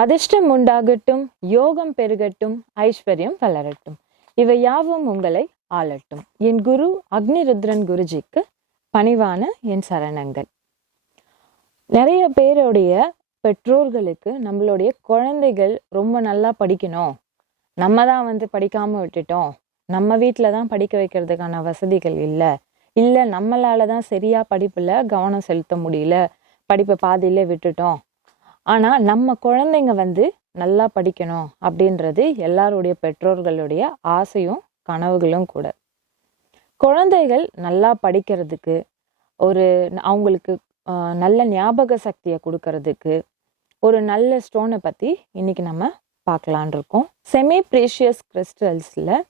அதிர்ஷ்டம் உண்டாகட்டும், யோகம் பெருகட்டும், ஐஸ்வர்யம் வளரட்டும். இவை யாவும் உங்களை ஆளட்டும். என் குரு அக்னிருத்ரன் குருஜிக்கு பணிவான என் சரணங்கள். நிறைய பேருடைய பெற்றோர்களுக்கு நம்மளுடைய குழந்தைகள் ரொம்ப நல்லா படிக்கணும், நம்ம தான் படிக்காம விட்டுட்டோம், நம்ம வீட்டில தான் படிக்க வைக்கிறதுக்கான வசதிகள் இல்லை நம்மளால தான் சரியா படிப்புல கவனம் செலுத்த முடியல, படிப்பை பாதியிலே விட்டுட்டோம். ஆனா நம்ம குழந்தைங்க நல்லா படிக்கணும் அப்படின்றது எல்லாருடைய பெற்றோர்களுடைய ஆசையும் கனவுகளும் கூட. குழந்தைகள் நல்லா படிக்கிறதுக்கு, அவங்களுக்கு நல்ல ஞாபக சக்தியை கொடுக்கறதுக்கு ஒரு நல்ல ஸ்டோனை பத்தி இன்னைக்கு நம்ம பார்க்கலான் இருக்கோம். செமி ப்ரீஷியஸ் கிறிஸ்டல்ஸ்ல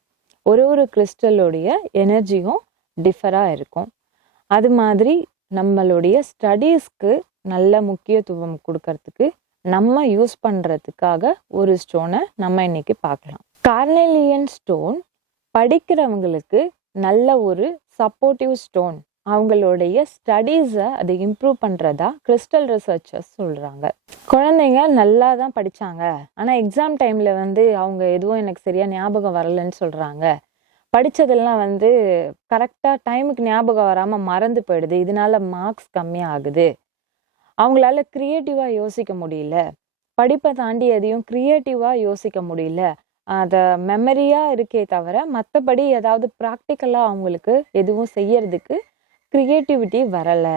ஒரு கிறிஸ்டலுடைய எனர்ஜியும் டிஃபரா இருக்கும். அது மாதிரி நம்மளுடைய ஸ்டடீஸ்க்கு நல்ல முக்கியத்துவம் கொடுக்கறதுக்கு நம்ம யூஸ் பண்றதுக்காக ஒரு ஸ்டோனை நம்ம இன்னைக்கு பார்க்கலாம். கார்னேலியன் ஸ்டோன் படிக்கிறவங்களுக்கு நல்ல ஒரு சப்போர்ட்டிவ் ஸ்டோன். அவங்களுடைய ஸ்டடீஸை அதை இம்ப்ரூவ் பண்றதா கிறிஸ்டல் ரிசர்ச்சர்ஸ் சொல்றாங்க. குழந்தைங்க நல்லா தான் படிச்சாங்க, ஆனா எக்ஸாம் டைம்ல அவங்க எதுவும் எனக்கு சரியா ஞாபகம் வரலன்னு சொல்றாங்க. படிச்சதெல்லாம் கரெக்டா டைமுக்கு ஞாபகம் வராம மறந்து போயிடுது, இதனால மார்க்ஸ் கம்மியாகுது. அவங்களால கிரியேட்டிவா யோசிக்க முடியல, படிப்பை தாண்டி எதையும் கிரியேட்டிவா யோசிக்க முடியல, அத மெமரியா இருக்கே தவிர மற்றபடி ஏதாவது ப்ராக்டிக்கலா அவங்களுக்கு எதுவும் செய்யறதுக்கு கிரியேட்டிவிட்டி வரல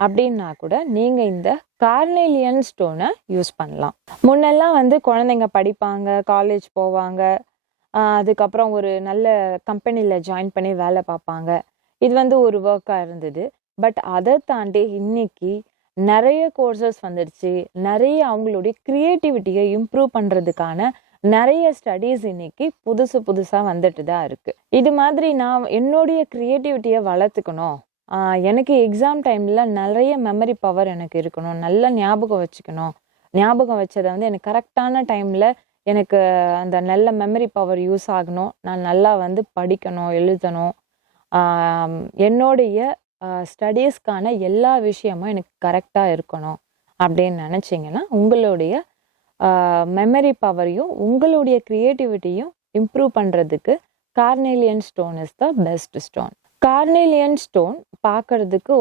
அப்படின்னா கூட நீங்க இந்த கார்னேலியன் ஸ்டோனை யூஸ் பண்ணலாம். முன்னெல்லாம் குழந்தைங்க படிப்பாங்க, காலேஜ் போவாங்க, அதுக்கப்புறம் ஒரு நல்ல கம்பெனில ஜாயின் பண்ணி வேலை பார்ப்பாங்க. இது ஒரு ஒர்க்கா இருந்தது. பட் அதை தாண்டி இன்னைக்கு நிறைய கோர்சஸ் வந்துடுச்சு, நிறைய அவங்களுடைய கிரியேட்டிவிட்டியை இம்ப்ரூவ் பண்றதுக்கான நிறைய ஸ்டடீஸ் இன்னைக்கு புதுசா வந்துட்டு தான் இருக்கு. இது மாதிரி நான் என்னுடைய கிரியேட்டிவிட்டியை வளர்த்துக்கணும், எனக்கு எக்ஸாம் டைம்ல நிறைய மெமரி பவர் எனக்கு இருக்கணும், நல்லா ஞாபகம் வச்சுக்கணும், ஞாபகம் வச்சதை எனக்கு கரெக்டான டைம்ல எனக்கு அந்த நல்ல மெமரி பவர் யூஸ் ஆகணும், நான் நல்லா படிக்கணும், எழுதணும், என்னுடைய ஸ்டடீஸ்க்கான எல்லா விஷயமும் எனக்கு கரெக்டாக இருக்கணும் அப்படின்னு நினச்சிங்கன்னா உங்களுடைய மெமரி பவரையும் உங்களுடைய க்ரியேட்டிவிட்டியும் இம்ப்ரூவ் பண்ணுறதுக்கு carnelian stone is the best stone. Carnelian stone பார்க்கறதுக்கு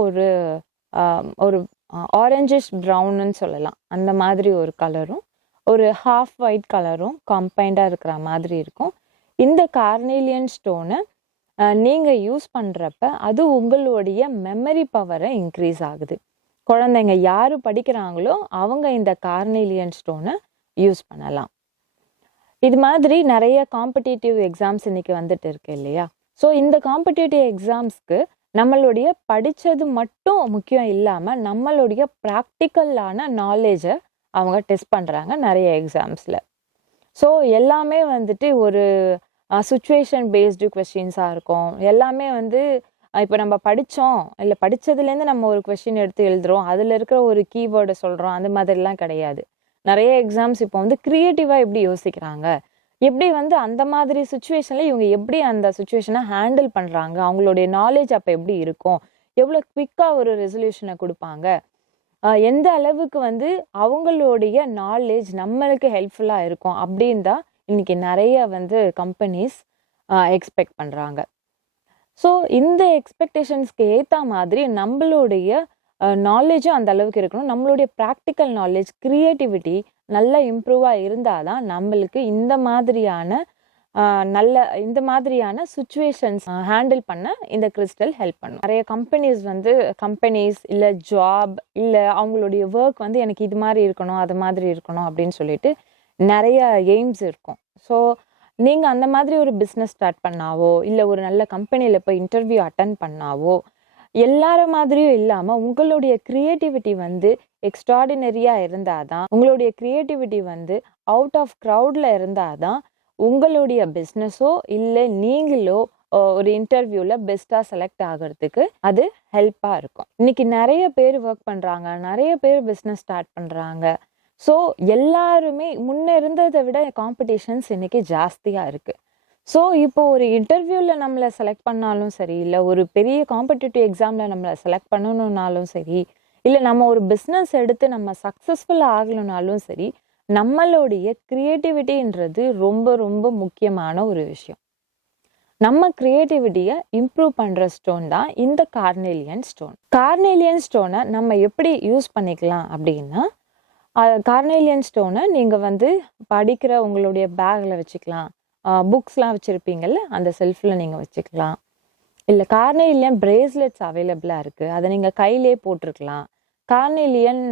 ஒரு ஆரஞ்சிஷ் ப்ரௌன்னு சொல்லலாம், அந்த மாதிரி ஒரு கலரும் ஒரு ஹாஃப் ஒயிட் கலரும் கம்பைண்டாக இருக்கிற மாதிரி இருக்கும். இந்த கார்னேலியன் ஸ்டோனை நீங்கள் யூஸ் பண்ணுறப்ப அது உங்களுடைய மெமரி பவரை இன்க்ரீஸ் ஆகுது. குழந்தைங்க யார் படிக்கிறாங்களோ அவங்க இந்த கார்னேலியன் ஸ்டோனை யூஸ் பண்ணலாம். இது மாதிரி நிறைய காம்படிட்டிவ் எக்ஸாம்ஸ் இன்னைக்கு வந்துட்டு இருக்கு இல்லையா? ஸோ இந்த காம்படிட்டிவ் எக்ஸாம்ஸ்க்கு நம்மளுடைய படித்தது மட்டும் முக்கியம் இல்லாமல் நம்மளுடைய ப்ராக்டிக்கலான நாலேஜை அவங்க டெஸ்ட் பண்ணுறாங்க நிறைய எக்ஸாம்ஸில். ஸோ எல்லாமே ஒரு சுச்சுவேஷன் பேஸ்டு கொஸ்டின்ஸாக இருக்கும். எல்லாமே இப்போ நம்ம படித்தோம் இல்லை படித்ததுலேருந்து நம்ம ஒரு கொஸ்டின் எடுத்து எழுதுகிறோம், அதில் இருக்கிற ஒரு கீவேர்டை சொல்கிறோம், அந்த மாதிரிலாம் கிடையாது. நிறைய எக்ஸாம்ஸ் இப்போ க்ரியேட்டிவாக எப்படி யோசிக்கிறாங்க, எப்படி அந்த மாதிரி சுச்சுவேஷனில் இவங்க எப்படி அந்த சுச்சுவேஷனை ஹேண்டில் பண்ணுறாங்க, அவங்களுடைய நாலேஜ் அப்போ எப்படி இருக்கும், எவ்வளோ குவிக்காக ஒரு ரெசல்யூஷனை கொடுப்பாங்க, எந்த அளவுக்கு அவங்களுடைய நாலேஜ் நம்மளுக்கு ஹெல்ப்ஃபுல்லாக இருக்கும் அப்படின்னு தான் இன்னைக்கு நிறைய கம்பெனிஸ் எக்ஸ்பெக்ட் பண்ணுறாங்க. ஸோ இந்த எக்ஸ்பெக்டேஷன்ஸ்க்கு ஏற்ற மாதிரி நம்மளுடைய நாலேஜும் அந்த அளவுக்கு இருக்கணும். நம்மளுடைய ப்ராக்டிக்கல் நாலேஜ், கிரியேட்டிவிட்டி நல்லா இம்ப்ரூவாக இருந்தால் தான் நம்மளுக்கு இந்த மாதிரியான சுச்சுவேஷன்ஸ் ஹேண்டில் பண்ண இந்த கிறிஸ்டல் ஹெல்ப் பண்ணும். நிறைய கம்பெனிஸ் இல்லை ஜாப் இல்லை அவங்களுடைய ஒர்க் எனக்கு இது மாதிரி இருக்கணும், அது மாதிரி இருக்கணும் அப்படின்னு சொல்லிட்டு நிறைய எய்ம்ஸ் இருக்கும். ஸோ நீங்கள் அந்த மாதிரி ஒரு பிஸ்னஸ் ஸ்டார்ட் பண்ணாவோ இல்லை ஒரு நல்ல கம்பெனியில் போய் இன்டர்வியூ அட்டன் பண்ணாவோ எல்லார மாதிரியும் இல்லாமல் உங்களுடைய க்ரியேட்டிவிட்டி எக்ஸ்ட்ராடினரியாக இருந்தால் தான், உங்களுடைய க்ரியேட்டிவிட்டி அவுட் ஆஃப் க்ரௌடில் இருந்தால் தான் உங்களுடைய பிஸ்னஸோ இல்லை நீங்களோ ஒரு இன்டர்வியூவில் பெஸ்ட்டாக செலக்ட் ஆகிறதுக்கு அது ஹெல்ப்பாக இருக்கும். இன்னைக்கு நிறைய பேர் ஒர்க் பண்ணுறாங்க, நிறைய பேர் பிஸ்னஸ் ஸ்டார்ட் பண்ணுறாங்க. ஸோ எல்லாருமே முன்ன இருந்ததை விட காம்படிஷன்ஸ் இன்னைக்கு ஜாஸ்தியாக இருக்குது. ஸோ இப்போ ஒரு இன்டர்வியூவில் நம்மளை செலக்ட் பண்ணாலும் சரி, இல்லை ஒரு பெரிய காம்படிட்டிவ் எக்ஸாமில் நம்மளை செலக்ட் பண்ணணுன்னாலும் சரி, இல்லை நம்ம ஒரு பிஸ்னஸ் எடுத்து நம்ம சக்ஸஸ்ஃபுல் ஆகணுன்னாலும் சரி, நம்மளுடைய கிரியேட்டிவிட்டின்றது ரொம்ப ரொம்ப முக்கியமான ஒரு விஷயம். நம்ம கிரியேட்டிவிட்டியை இம்ப்ரூவ் பண்ணுற ஸ்டோன் தான் இந்த கார்னேலியன் ஸ்டோன். கார்னேலியன் ஸ்டோனை நம்ம எப்படி யூஸ் பண்ணிக்கலாம் அப்படின்னா, கார்னேலியன் ஸ்டோனை நீங்கள் வந்து படிக்கிற உங்களுடைய பேக்கில் வச்சுக்கலாம், புக்ஸ்லாம் வச்சுருப்பீங்கள்ல அந்த செல்ஃபில் நீங்கள் வச்சுக்கலாம். இல்லை கார்னேலியன் பிரேஸ்லெட்ஸ் அவைலபிளாக இருக்குது, அதை நீங்கள் கையிலே போட்டிருக்கலாம். கார்னேலியன்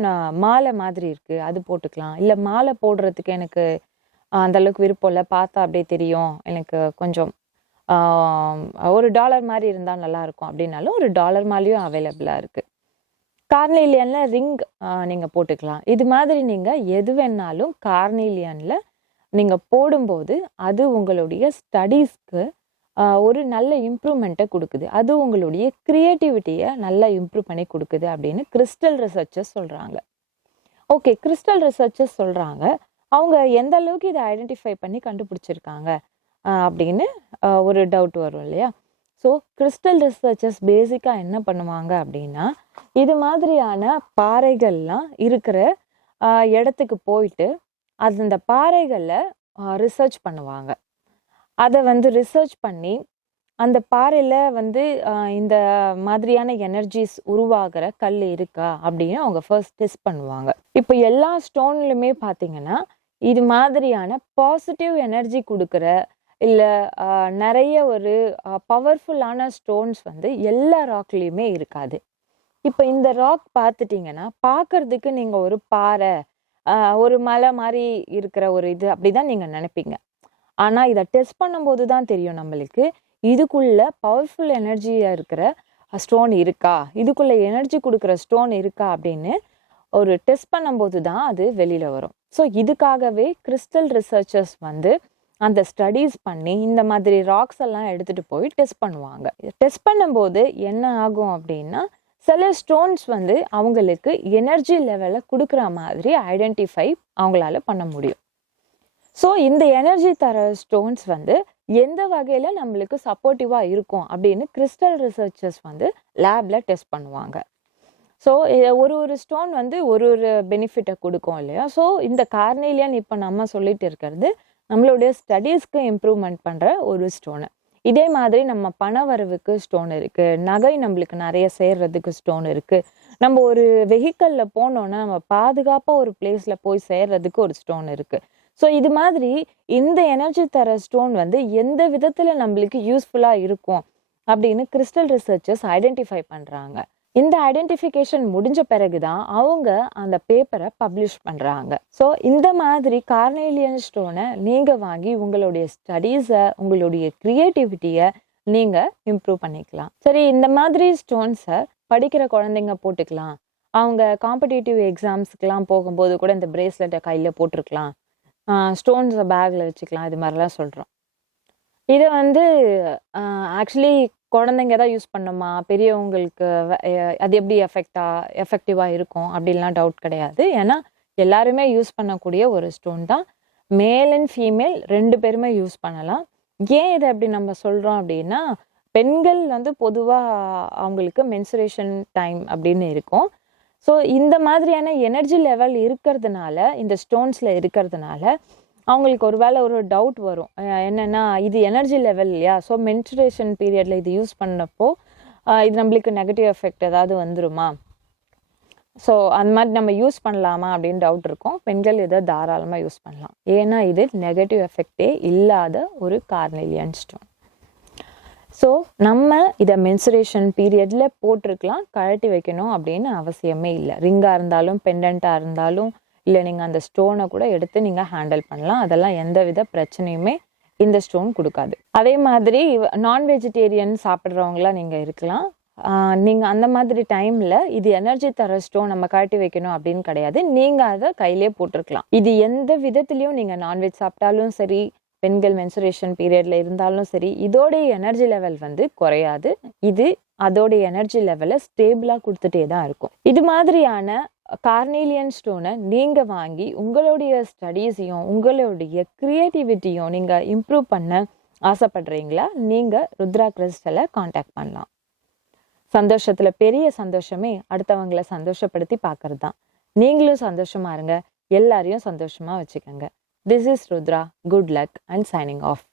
மாலை மாதிரி இருக்குது, அது போட்டுக்கலாம். இல்லை மாலை போடுறதுக்கு எனக்கு அந்தளவுக்கு விருப்பம் இல்லை, பார்த்தா அப்படியே தெரியும், எனக்கு கொஞ்சம் $1 மாதிரி இருந்தால் நல்லாயிருக்கும் அப்படின்னாலும் $1 மாலையும் அவைலபிளாக இருக்குது. கார்னேலியனில் ரிங் நீங்கள் போட்டுக்கலாம். இது மாதிரி நீங்கள் எது வேணாலும் கார்னேலியனில் நீங்கள் போடும்போது அது உங்களுடைய ஸ்டடீஸ்க்கு ஒரு நல்ல இம்ப்ரூவ்மெண்ட்டை கொடுக்குது, அது உங்களுடைய க்ரியேட்டிவிட்டியை நல்லா இம்ப்ரூவ் பண்ணி கொடுக்குது அப்படின்னு கிறிஸ்டல் ரிசர்ச்சர்ஸ் சொல்கிறாங்க. ஓகே, கிறிஸ்டல் ரிசர்ச்சர்ஸ் சொல்கிறாங்க, அவங்க எந்த அளவுக்கு இதை ஐடென்டிஃபை பண்ணி கண்டுபிடிச்சிருக்காங்க அப்படின்னு ஒரு டவுட் வரும் இல்லையா? ஸோ கிறிஸ்டல் ரிசர்ச்சர்ஸ் பேசிக்காக என்ன பண்ணுவாங்க அப்படின்னா, இது மாதிரியான பாறைகள்லாம் இருக்கிற இடத்துக்கு போயிட்டு அந்த பாறைகளை ரிசர்ச் பண்ணுவாங்க. அதை வந்து ரிசர்ச் பண்ணி அந்த பாறையில் வந்து இந்த மாதிரியான எனர்ஜிஸ் உருவாகிற கல் இருக்கா அப்படின்னு அவங்க ஃபர்ஸ்ட் டெஸ்ட் பண்ணுவாங்க. இப்போ எல்லா ஸ்டோன்லையுமே பார்த்தீங்கன்னா இது மாதிரியான பாசிட்டிவ் எனர்ஜி கொடுக்குற இல்லை நிறைய ஒரு பவர்ஃபுல்லான ஸ்டோன்ஸ் வந்து எல்லா ராக்லேயுமே இருக்காது. இப்போ இந்த ராக் பார்த்துட்டிங்கன்னா பார்க்கறதுக்கு நீங்கள் ஒரு பாறை, ஒரு மலை மாதிரி இருக்கிற ஒரு இது அப்படிதான் நீங்கள் நினைப்பீங்க. ஆனால் இதை டெஸ்ட் பண்ணும்போது தான் தெரியும் நம்மளுக்கு இதுக்குள்ள பவர்ஃபுல் எனர்ஜியாக இருக்கிற ஸ்டோன் இருக்கா, இதுக்குள்ள எனர்ஜி கொடுக்குற ஸ்டோன் இருக்கா அப்படின்னு ஒரு டெஸ்ட் பண்ணும்போது தான் அது வெளியில் வரும். ஸோ இதுக்காகவே கிறிஸ்டல் ரிசர்ச்சர்ஸ் வந்து அந்த ஸ்டடீஸ் பண்ணி இந்த மாதிரி ராக்ஸ் எல்லாம் எடுத்துகிட்டு போய் டெஸ்ட் பண்ணுவாங்க. டெஸ்ட் பண்ணும்போது என்ன ஆகும் அப்படின்னா, சில ஸ்டோன்ஸ் வந்து அவங்களுக்கு எனர்ஜி லெவலை கொடுக்குற மாதிரி ஐடென்டிஃபை அவங்களால பண்ண முடியும். ஸோ இந்த எனர்ஜி தர ஸ்டோன்ஸ் வந்து எந்த வகையில் நம்மளுக்கு சப்போர்ட்டிவாக இருக்கும் அப்படின்னு கிறிஸ்டல் ரிசர்ச்சர்ஸ் வந்து லேபில் டெஸ்ட் பண்ணுவாங்க. ஸோ ஒரு ஸ்டோன் வந்து ஒரு பெனிஃபிட்டை கொடுக்கும் இல்லையா? ஸோ இந்த கார்னேலியன் இப்போ நம்ம சொல்லிட்டு இருக்கிறது நம்மளுடைய ஸ்டடீஸ்க்கு இம்ப்ரூவ்மெண்ட் பண்ணுற ஒரு ஸ்டோனு. இதே மாதிரி நம்ம பண வரவுக்கு ஸ்டோன் இருக்குது, நகை நம்மளுக்கு நிறைய சேர்றதுக்கு ஸ்டோன் இருக்குது, நம்ம ஒரு வெஹிக்கலில் போனோன்னா நம்ம பாதுகாப்பாக ஒரு பிளேஸில் போய் சேர்றதுக்கு ஒரு ஸ்டோன் இருக்குது. ஸோ இது மாதிரி இந்த எனர்ஜி தர ஸ்டோன் வந்து எந்த விதத்தில் நம்மளுக்கு யூஸ்ஃபுல்லாக இருக்கும் அப்படின்னு கிறிஸ்டல் ரிசர்ச்சர்ஸ் ஐடென்டிஃபை பண்ணுறாங்க. இந்த ஐடென்டிஃபிகேஷன் முடிஞ்ச பிறகு தான் அவங்க அந்த பேப்பரை பப்ளிஷ் பண்ணுறாங்க. ஸோ இந்த மாதிரி கார்னேலியன் ஸ்டோனை நீங்கள் வாங்கி உங்களுடைய ஸ்டடீஸை, உங்களுடைய க்ரியேட்டிவிட்டியை நீங்கள் இம்ப்ரூவ் பண்ணிக்கலாம். சரி, இந்த மாதிரி ஸ்டோன்ஸை படிக்கிற குழந்தைங்க போட்டுக்கலாம், அவங்க காம்படிட்டிவ் எக்ஸாம்ஸுக்கெலாம் போகும்போது கூட இந்த பிரேஸ்லெட்டை கையில் போட்டிருக்கலாம், ஸ்டோன்ஸை பேக்கில் வச்சுக்கலாம், இது மாதிரிலாம் சொல்கிறோம். இதை வந்து ஆக்சுவலி குழந்தைங்க தான் யூஸ் பண்ணுமா, பெரியவங்களுக்கு அது எப்படி எஃபெக்டிவாக இருக்கும் அப்படின்லாம் டவுட் கிடையாது. ஏன்னா எல்லாருமே யூஸ் பண்ணக்கூடிய ஒரு ஸ்டோன் தான். மேல் அண்ட் ஃபீமேல் 2 பேருமே யூஸ் பண்ணலாம். ஏன் இதை அப்படி நம்ம சொல்கிறோம் அப்படின்னா, பெண்கள் வந்து பொதுவாக அவங்களுக்கு மென்சுரேஷன் டைம் அப்படின்னு இருக்கும். ஸோ இந்த மாதிரியான எனர்ஜி லெவல் இருக்கிறதுனால, இந்த ஸ்டோன்ஸில் இருக்கிறதுனால அவங்களுக்கு ஒரு வேளை ஒரு டவுட் வரும், என்னென்னா இது எனர்ஜி லெவல் இல்லையா, ஸோ மென்சுரேஷன் பீரியடில் இது யூஸ் பண்ணப்போ இது நம்மளுக்கு நெகட்டிவ் எஃபெக்ட் ஏதாவது வந்துருமா, ஸோ அந்த மாதிரி நம்ம யூஸ் பண்ணலாமா அப்படின்னு டவுட் இருக்கும். பெண்கள் இதை தாராளமாக யூஸ் பண்ணலாம், ஏன்னா இது நெகட்டிவ் எஃபெக்டே இல்லாத ஒரு கார்னேலியன் ஸ்டோன். ஸோ நம்ம இதை மென்சுரேஷன் பீரியடில் போட்டிருக்கலாம், கழட்டி வைக்கணும் அப்படின்னு அவசியமே இல்லை. ரிங்காக இருந்தாலும் பெண்டண்ட்டாக இருந்தாலும் இல்லை நீங்கள் அந்த ஸ்டோனை கூட எடுத்து நீங்கள் ஹேண்டில் பண்ணலாம், அதெல்லாம் எந்த வித பிரச்சனையுமே இந்த ஸ்டோன் கொடுக்காது. அதே மாதிரி நான் வெஜிடேரியன் சாப்பிட்றவங்களாம் நீங்கள் இருக்கலாம், நீங்கள் அந்த மாதிரி டைமில் இது எனர்ஜி தர ஸ்டோன் நம்ம கழட்டி வைக்கணும் அப்படின்னு கிடையாது, நீங்கள் அதை கையிலே போட்டிருக்கலாம். இது எந்த விதத்துலேயும் நீங்கள் நான்வெஜ் சாப்பிட்டாலும் சரி, பெண்கள் மென்சுரேஷன் பீரியடில் இருந்தாலும் சரி, இதோடைய எனர்ஜி லெவல் வந்து குறையாது, இது அதோடைய எனர்ஜி லெவலை ஸ்டேபிளாக கொடுத்துட்டே தான் இருக்கும். இது மாதிரியான கார்னேலியன் ஸ்டோனை நீங்கள் வாங்கி உங்களுடைய ஸ்டடீஸையும் உங்களுடைய க்ரியேட்டிவிட்டியும் நீங்கள் இம்ப்ரூவ் பண்ண ஆசைப்படுறீங்களா, நீங்கள் ருத்ரா கிறிஸ்டலை காண்டாக்ட் பண்ணலாம். சந்தோஷத்தில் பெரிய சந்தோஷமே அடுத்தவங்களை சந்தோஷப்படுத்தி பார்க்கறது தான். நீங்களும் சந்தோஷமா இருங்க, எல்லாரையும் சந்தோஷமா வச்சுக்கோங்க. This is Rudra. Good luck and signing off.